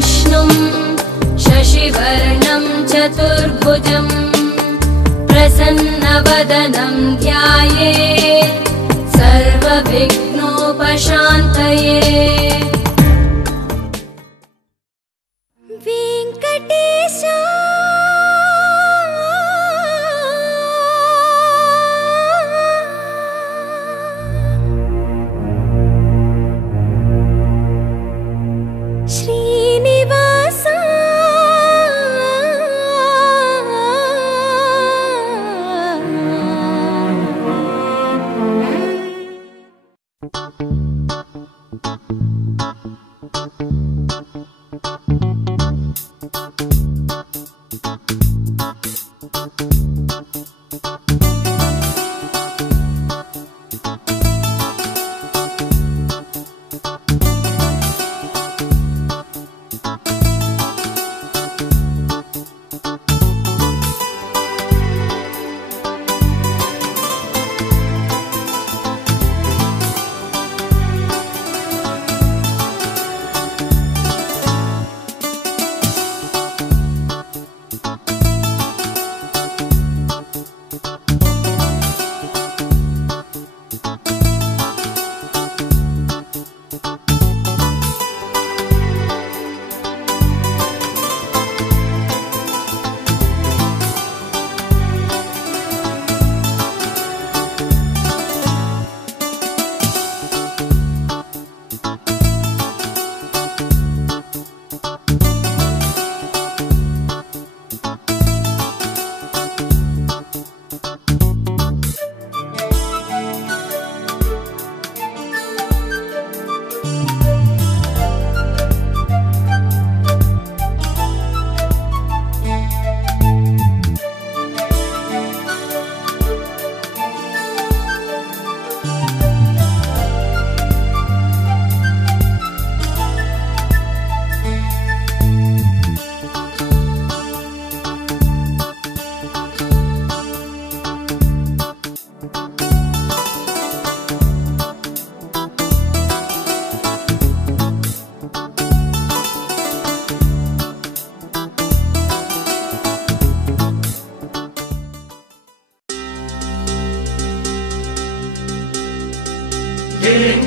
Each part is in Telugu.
विष्णुं शशिवर्णं चतुर्भुजं प्रसन्नवदनं ध्यायेत् सर्वविघ्नोपशान्तये। वेंकटेशा श्रीनिवासा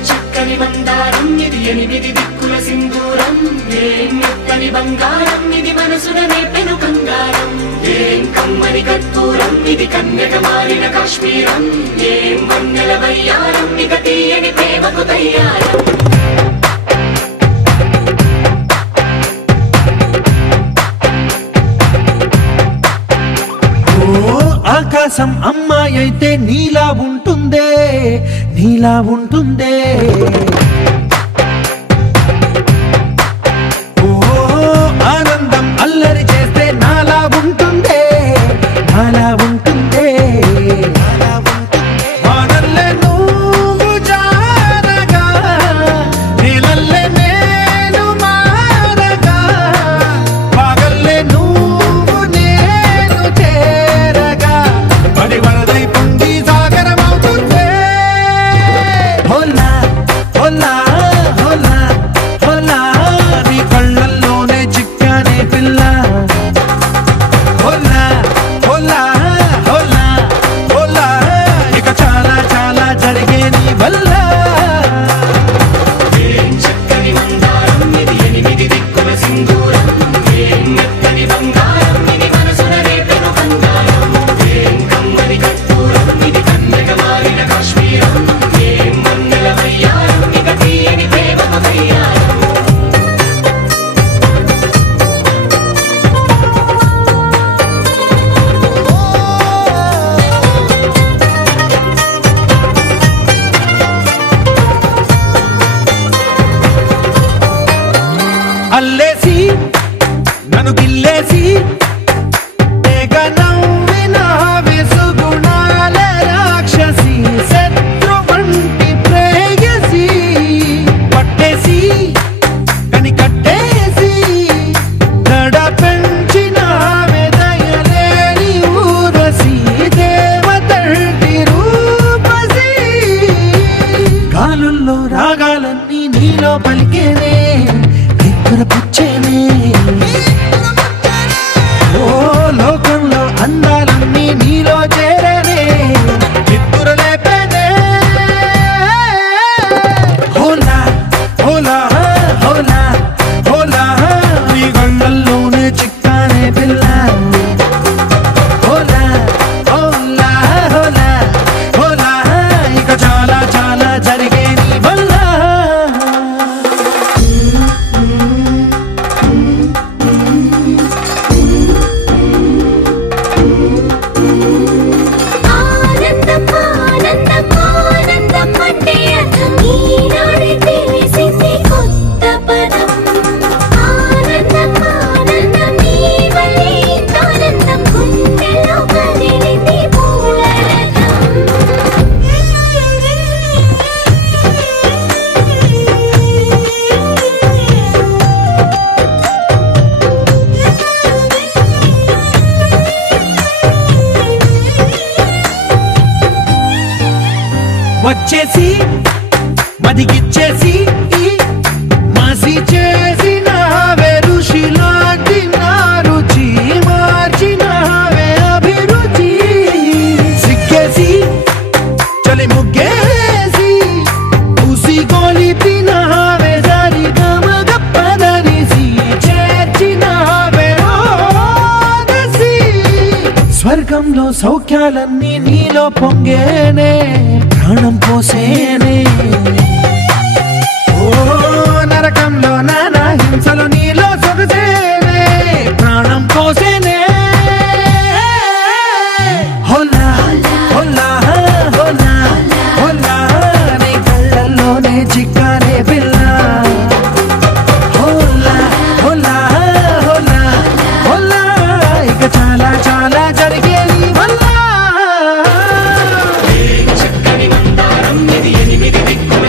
చక్కని మందారం ఇది ఎనిమిది దిక్కుల సింధూరం ఏం మెత్తని బంగారం ఇది మనసుననే పెను కంగారం ఏం కమ్మని కర్పూరం ఇది కన్యక మారిన కాశ్మీరం ఏం వన్నెల వయ్యారం ఇక తీయని ప్రేమకు తయ్యారం ఆకాశం అమ్మాయి అయితే నీలా ఉంటుందే నీలా ఉంటుందే ఓ ఆనందం అల్లరి చేస్తే నాలా ఉంటుందే నాలా ఉంటుందే వానల్లే నువ్వు జారగా నీలల్లే నేను మారగా పగల్లే నువ్వు నేను చేరగా పడి వరదై పొంగి సాగరమవుతుందే హోలా హోలా హోలా హోలా నీ కళ్ళల్లోనే చిక్కానే పిల్ల హోలా హోలా హోలా హోలా ఇక చాలా చాలా జరిగే నీ వల్ల ఏం చక్కని మందారం ఇది ఎనిమిది దిక్కుల సింధూరం ఏం మెత్తని బంగారం ఇది మనసుననే పెను కంగారం ఏం కమ్మని కర్పూరం ఇది కన్యక మారిన కాశ్మీరం ఏం వన్నెల వయ్యారం ఇక తీయని ప్రేమకు తయ్యారం అల్లేసి నన్ను గిల్లేసి తెగ నవ్విన విసుగుణాల రాక్షసి శత్రు వంటి ప్రేయసి పట్టేసి కని కట్టేసి దడ పెంచిన దయలేని ఊరసి దేవతంటి రూపసి గాలుల్లో రాగాలన్నీ నీలో పలికేనే పుచ్చేనే ఓ లోకంలో అందాలన్నీ నీలో చేరనే చిత్తురు లేపేనే హోలా హోలా హోలా హోలా నీ గంగల్లోనే చిక్కానే పిల్ల హోలా హోలా హోలా హోలా ఇక చాలా చాలా జరిగే నీ వల్ల ఆనందం ఆనందం ఆనందం అంటే అర్థం ఈనాడే తెలిసింది కొత్త పదం ఆనందం ఆనందం నీ వల్లే ఇంత ఆనందం గుండెల్లో కదిలింది పూల వచ్చేసి మదిగిచ్చేసి మాసి చేసిన ఋషిలాంటి నా రుచి మార్చిన అభిరుచి సిక్కేసి చలి ముగ్గేసి పూసి గోలిపిన దారి గమ గప్పదనిసి చేర్చిన స్వర్గంలో సౌఖ్యాలన్నీ నీలో పొంగేనే ప్రాణం పోసేనే ఓ నరకంలో నానా హింసలు నీలో సొగసేనే ప్రాణం పోసేనే హోలా హోలా హోలా హోలా నీ కళ్ళల్లోనే చిక్కానే పిల్ల హోలా హోలా హోలా హోలా ఇక చాలా చాలా జరిగే నీ వల్ల చక్కని మందారం ఇది 8 దిక్కుల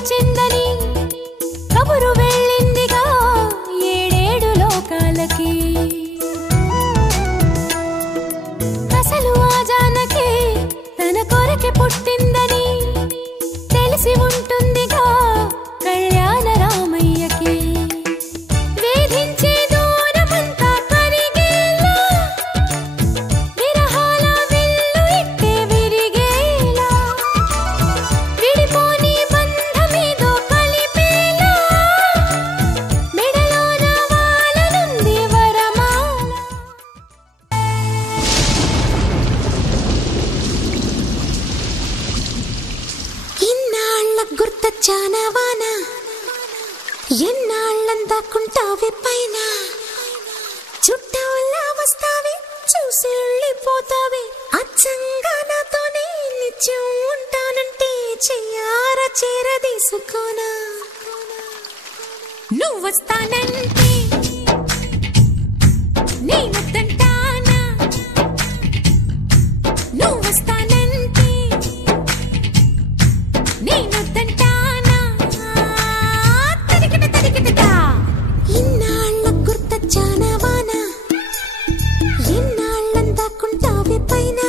వచ్చిందని కబురు వెళ్ళిందిగా ఏడేడు లోకాలకి. అసలు ఆ జానకి తన కొరకే పుట్టిందని తెలిసి ఉంటుందిగా కళ్యాణ రామయ్యకి. వేధించే దూరమంతా కరిగేలా విరహాల విల్లు ఇట్టే విరిగేలా విడిపోని బంధమేదో కలిపేలా మెడలోన వాలనుంది వరమాల. ఇన్నాళ్ళ గుర్తొచ్చానా వాన, ఎన్నాళ్ళందాకుంటావే పైన, చుట్టాల్లా వస్తావే చూసి వెళ్ళిపోతావే, అచ్చంగా నాతోనే నిత్యం ఉంటానంటే చెయ్యారా చేరదీసుకోనా. నువ్వొస్తానంటే నేనొద్దంటానా, నువ్వొస్తానంటే నేనొద్దంటానా. తరికిట తరికిటగా ఇన్నాళ్ళ గుర్తొచ్చానా వాన, ఎన్నాళ్ళందాకుంటావే పైన.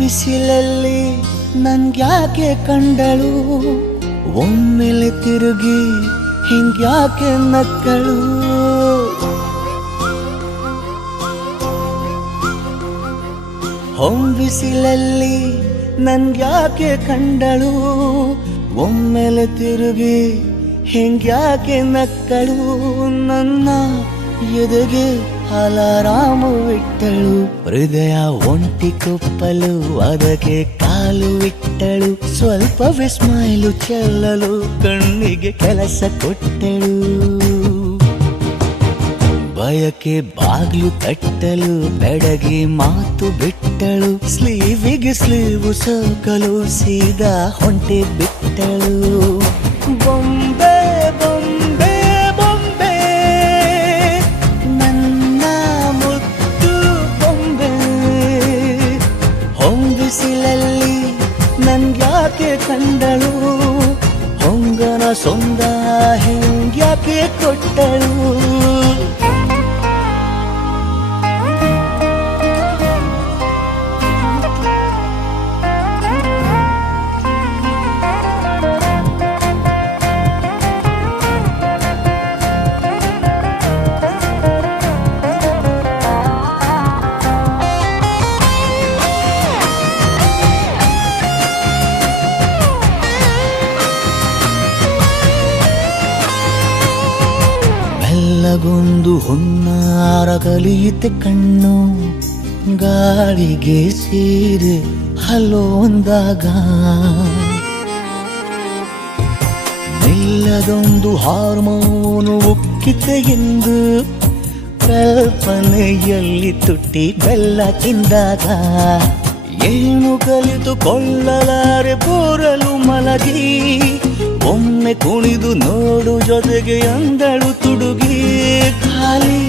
ಬಿಸಿಲಲ್ಲಿ ನನ್ಗ್ಯಾಕೆ ಕಂಡಳು, ಒಮ್ಮೆಲೆ ತಿರುಗಿ ಹಿಂಗ್ಯಾಕೆ ನಕ್ಕಳು. ಹೊಂಬಿಸಿಲಲ್ಲಿ ನನ್ಗ್ಯಾಕೆ ಕಂಡಳು, ಒಮ್ಮೆಲೆ ತಿರುಗಿ ಹಿಂಗ್ಯಾಕೆ ನಕ್ಕಳು. ನನ್ನ ಎದೆಗೆ ಅಲಾರಾಮು ಇಟ್ಟಳು, ಹೃದಯ ಒಂಟಿ ಕೊಪ್ಪಲು ಅದಕ್ಕೆ ಕಾಲು ಇಟ್ಟಳು. ಸ್ವಲ್ಪವೇ ಸ್ಮೈಲು ಚೆಲ್ಲಲು ಕಣ್ಣಿಗೆ ಕೆಲಸ ಕೊಟ್ಟಳು. ಬಯಕೆ ಬಾಗ್ಲು ತಟ್ಟಲು ಬೆಡಗಿ ಮಾತು ಬಿಟ್ಟಳು. ಸ್ಲೀವಿಗೆ ಸ್ಲೀವು ಸೋಕಲು ಸೀದಾ ಹೊಂಟೆ ಬಿಟ್ಟಳು. ಬೊಂಬೆ ಬೊಂಬೆ ಬೊಂಬೆ ನನ್ನ ಮುದ್ದು ಬೊಂಬೆ. ಹೊಂಬಿಸಿಲಲ್ಲಿ ನನ್ಗ್ಯಾಕೆ ಕಂಡಳು, ಹೊಂಗನ ಸೊಂದ ಹಿಂಗ್ಯಾಕೆ ಕೊಟ್ಟಳು. ಒಳಗೊಂದು ಹುನ್ನಾರ ಕಲಿಯುತ್ತೆ ಕಣ್ಣು ಗಾಳಿಗೆ ಸೇರಿ ಹಲೋ ಅಂದಾಗ ನಿಲ್ಲದೊಂದು ಹಾರ್ಮೋನು ಉಕ್ಕಿತೆ ಎಂದು ಕಲ್ಪನೆಯಲ್ಲಿ ತುಟ್ಟಿ ಬೆಲ್ಲ ತಿಂದಾಗ ಏನು ಕಲಿತುಕೊಳ್ಳಲಾರೆ ಬೋರಲು ಮಲಗಿ ಒಮ್ಮೆ ಕುಣಿದು ನೋಡು ಜೊತೆಗೆ ಅಂದಳು ತುಡುಗಿ ಖಾಲಿ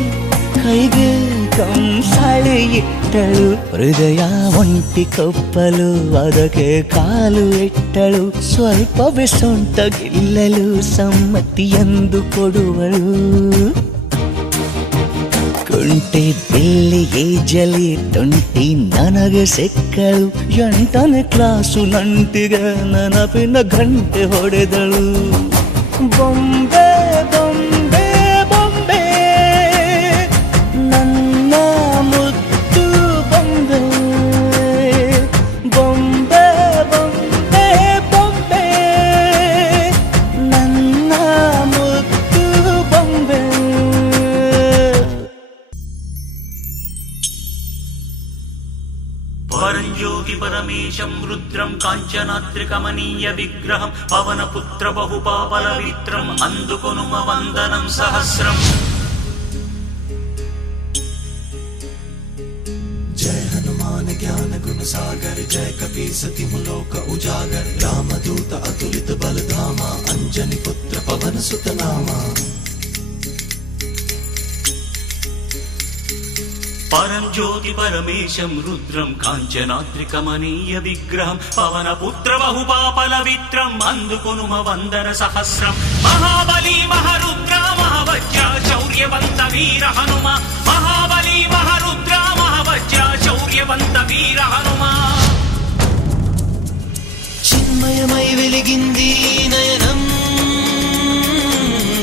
ಕೈಗೆ ಕಂಸಾಳೆ ಇಟ್ಟಳು ಹೃದಯ ಒಂಟಿ ಕಪ್ಪಲು ಅದಕ್ಕೆ ಕಾಲು ಇಟ್ಟಳು ಸ್ವಲ್ಪವೇ ಸೊಂಟ ಗೆಲ್ಲಲು ಸಮ್ಮತಿಯೆಂದು ಕೊಡುವಳು ಕುಂಟೆ ಬೆಳ್ಳಿಗೆ ಜಲಿ ತುಂಟಿ ನನಗೆ ಸಿಕ್ಕಳು 8ನೇ ಕ್ಲಾಸು ನಂಟಿಗೆ ನೆನಪಿನ ಗಂಟೆ ಹೊಡೆದಳು ಬೊಂಬೆ ಬೊಂಬೆ ಬೊಂಬೆ ನನ್ನ ಮುದ್ದು ಬೊಂಬೆ ಬೊಂಬೆ ಬೊಂಬೆ ಬೊಂಬೆ ನನ್ನ ಮುದ್ದು ಬೊಂಬೆ పరంజ్యోతి పరమేశం రుద్రం కాంచనాద్రికమనీయ విగ్రహం పవనపుత్ర బహుపాపలవిత్రం అందుకొనుమ వందనం సహస్రం जय हनुमान ज्ञान गुण सागर जय कपी सति मुलोक उजागर रामदूत अतुलित बलधामा अंजनी पुत्र पवन सुत नामा పరంజ్యోతి పరమేశం రుద్రం కాంచనాద్రికమనీయ విగ్రహం పవనపుత్ర బహుపాపలవిత్రం అందుకొనుమ వందన సహస్రం మహాబలి మహరుద్ర మహవజ్ర శౌర్యవంత వీర హనుమ మహాబలి మహరుద్ర మహవజ్ర శౌర్యవంత వీర హనుమ చిన్మయమై వెలిగింది నయనం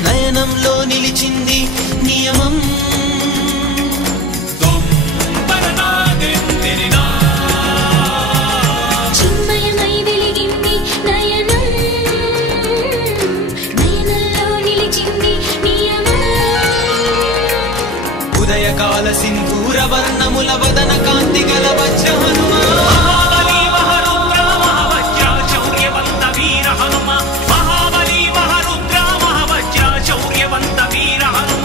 నయనంలో నిలిచింది నియమం చిన్మయమై వెలిగింది నయనం నయనంలో నిలిచింది నియమం ఉదయకాల సింధూర వర్ణముల వదన కాంతి గల వజ్ర హనుమా మహాబలి మహరుద్ర మహవజ్ర శౌర్యవంత వీర హనుమ మహాబలి మహరుద్ర మహవజ్ర శౌర్యవంత వీర హనుమ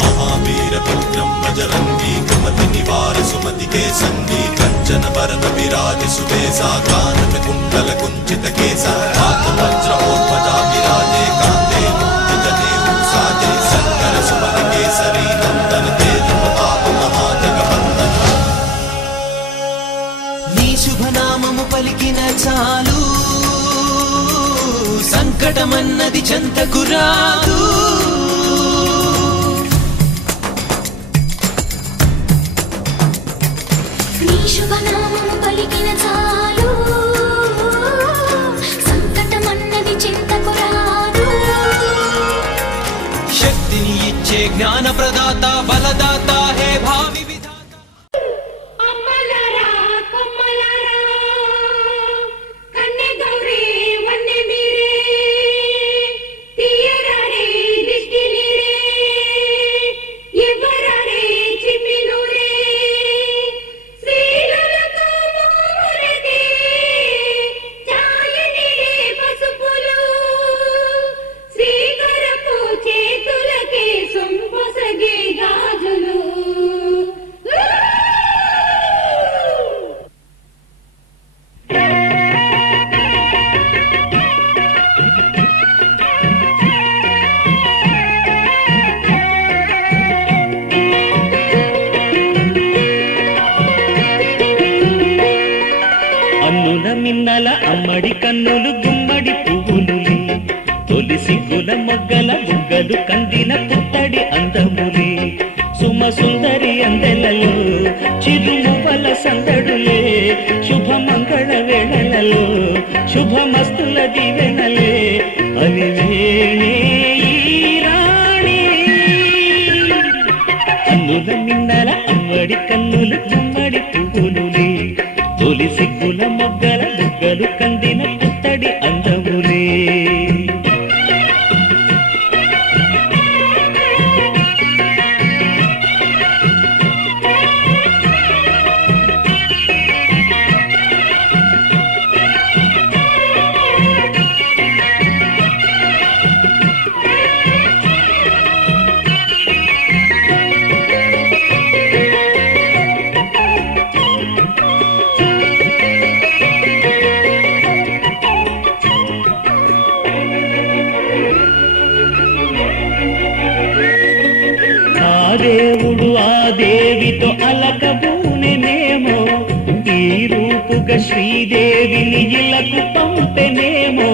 महावीरपुत्रं बजरंगी कुमति निवार सुमति के संगी कंचन भरत विराज सुबेसा कानन कुंडल कुंचित केसा हाथ वज्र और ध्वजा विराजे कांधे मुक्त जनेऊ साजे शंकर सुमन केसरी नंदन तेज प्रताप महाजगवंदन నీ శుభనామము పలికిన చాలు సంకటమన్నది చెంతకు రాదు నీ శుభనామము పలికిన చాలు సంకటమన్నది చింతకు రాదు శక్తిని ఇచ్చే జ్ఞాన ప్రదాత బలదాత హే భావి విధాత అమ్మలారా కొమ్మలారా కన్నె గౌరీ వన్నె మీరే తీయరారే దిష్టి నీరే ఎవరారే చిమ్మినూరే శ్రీలలతో మూరదే ఛాయనిడే పసుపులు శ్రీకరపు చేతులకే సొంపొసగే గాజులు అన్నుల మిన్నల అమ్మడి కన్నులు గుమ్మడి పువ్వులులే తొలి సిగ్గుల మొగ్గల బుగ్గలు కందిన పుట్టడి అందములే సుమ సుందరి అందెలలో చిరుమువల సందడులే శుభమంగళ వేళలలో శుభమస్తుల దివెనలే అలివేణే ఈ రాణి బుగ్గలు కందిన పుత్తడి అందములే. దేవుడు ఆ దేవితో అలకబూనెనేమో, ఈ రూపుగా శ్రీదేవిని ఇలకు పంపెనేమో,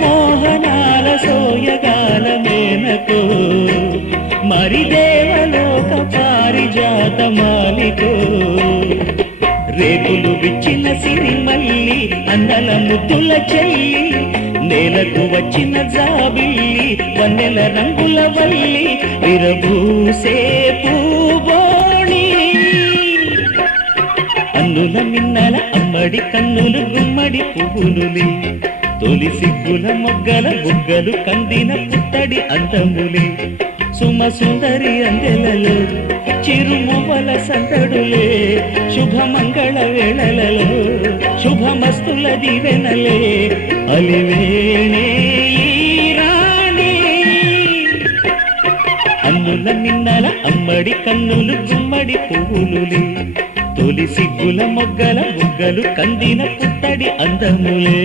మోహనాల సోయగాల మేనకో, మరి దేవలోక పారిజాత మాలికో. రేకులు విచ్చిన సిరిమల్లి అందల ముద్దుల చెల్లి, నేలకు వచ్చిన జాబిల్లి వన్నెల రంగుల వల్లి, విరబూసే పూబోణి. అన్నుల మిన్నల అమ్మడి కన్నులు గుమ్మడి పువ్వులులే, తొలి సిగ్గుల మొగ్గల బుగ్గలు కందిన పుత్తడి అందములే. సుమ సుందరి అందెలలో చిరుమువల సందడులే, శుభమంగళ వేళలలో శుభమస్తుల దివెనలే, అలివేణే రాణి. అన్నుల మిన్నల అమ్మడి కన్నులు గుమ్మడి పువ్వులులే, తొలి సిగ్గుల మొగ్గల బుగ్గలు కందిన పుత్తడి అందములే.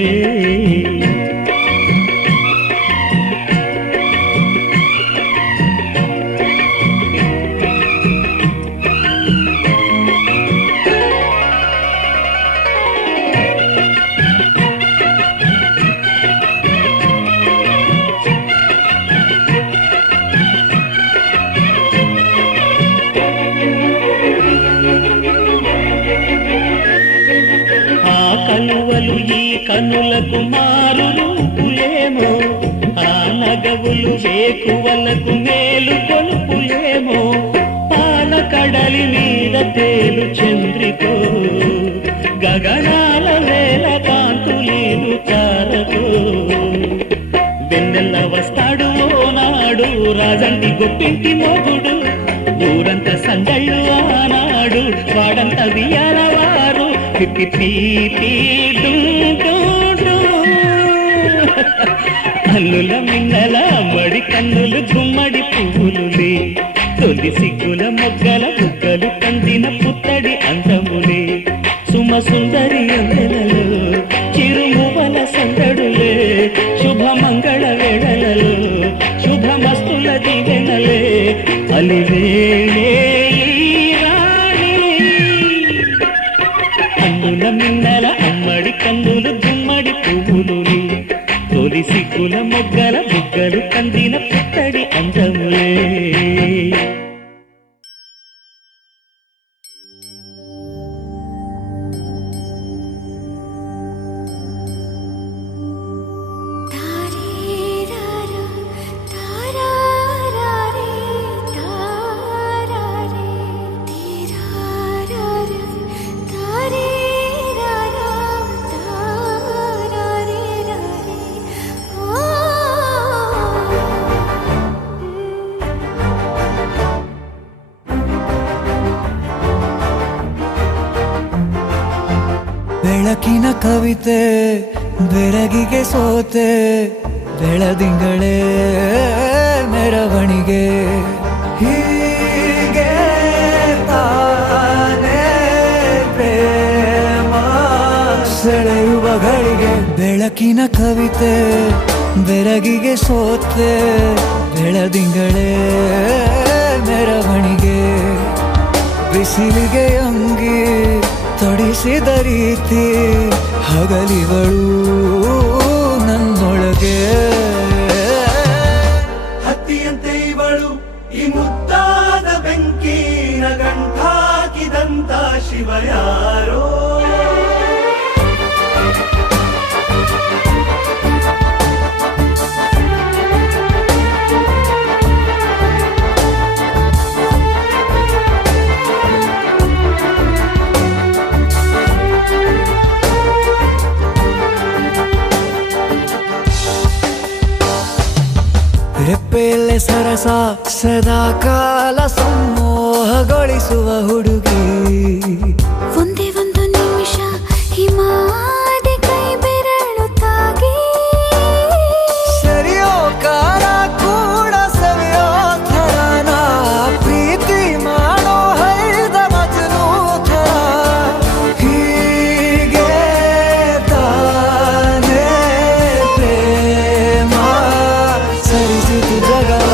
కలువలు ఈ కనులకు మారు రూపులేమో, ఆ నగవులు వేకువలకు మేలు కొలుపులేమో, పాల కడలి మీద తేలు చంద్రికో, గగనాల వేల కాంతులీలు తారకో. వెన్నెల్ల వస్తాడు ఓనాడు రాజంటి గొప్పింటి మొగుడు, ఊరంతా సందళ్ళు ఆనాడు వాడంతా వియాలవారు. అల్లుల మిన్నల మడి కన్నులు గుమ్మడి పువ్వులులే, తొలి సిగ్గుల మొగ్గల బుగ్గలు కందిన పుత్తడి అందములే. సుమ సుందరి అందెలలో చిరుమువల సందడులే, శుభమంగళ వేళలలో శుభమస్తుల దివెనలే, అలివేణే మిన్నల అమ్మడి కన్నులు గుమ్మడి పువ్వులులే, తొలి సిగ్గుల మొగ్గల బుగ్గలు కందిన పుత్తడి అందములే. ಬೆಳಕಿನ ಕವಿತೆ ಬೆರಗಿಗೆ ಸೋತೆ, ಬೆಳದಿಂಗಳೇ ಮೆರವಣಿಗೆ, ಹೀಗೆ ತಾನೇ ಪ್ರೇಮ ಸೆಳೆಯುವ ಗಳಿಗೆ. ಬೆಳಕಿನ ಕವಿತೆ ಬೆರಗಿಗೆ ಸೋತೆ, ಬೆಳದಿಂಗಳೇ ಮೆರವಣಿಗೆ, ಬಿಸಿಲಿಗೆ ಅಂಗಿ ತೊಡಿಸಿದ ರೀತಿ ಹಗಲಿಗಳು ನನ್ನೊಳಗೆ. ಹತ್ತಿಯಂತೆ ಇವಳು ಈ ಮುದ್ದಾದ ಬೆಂಕಿನ ಗಂಟಾಕಿದಂತ ಶಿವ ಯಾರೋ. ರೆಪ್ಪೆಯಲ್ಲೇ ಸರಸ ಸದಾ ಕಾಲ ಸಂಮೋಹಗೊಳಿಸುವ ಹುಡುಗಿ ಒಂದೇ ಒಂದು ನಿಮಿಷ ಹಿಮಾದಿ ಕೈ ಬೆರಳು ತಾಗಿ ಸರಿಯೋ ಕಾರ ಕೂಡ ಸವಿಯೋ ಥರನ ಪ್ರೀತಿ ಮಾಡೋ ಹೈದ ಮಜನೂ ಥರ ಹೀಗೆ ತಾನೇ ಪ್ರೇಮ ಸರಿಸಿತು ಜಗವ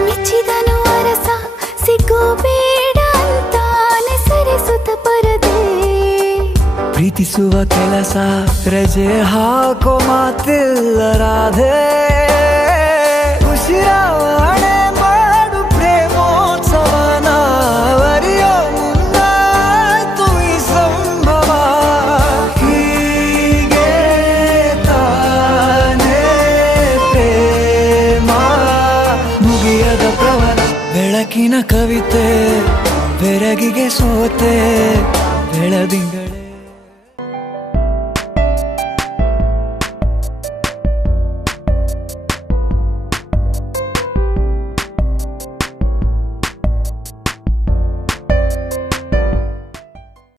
ಮೆಚ್ಚಿದನು ಅರಸ ಸಿಗೋಬೇಡ ಅಂತಾನೆ ಸರಿಸುತ್ತ ಪರದೆ ಪ್ರೀತಿಸುವ ಕೆಲಸ ರಜೆ ಹಾಕೋ ಮಾತಿಲ್ಲ ರಾಧೆ ಉಸಿರಾವಣೆ ಮಾಡು ಪ್ರೇಮೋತ್ಸವನ ವರಿಯೋ ಮುಂದಾಯ್ತು ಈ ಸಂಭವ ಹೀಗೆ ತಾನೇ ಪ್ರೇಮ ಮುಗಿಯದ ಪ್ರವರ ಬೆಳಕಿನ ಕವಿತೆ ಬೆರಗಿಗೆ ಸೋತೆ ಬೆಳದಿಂಗಳ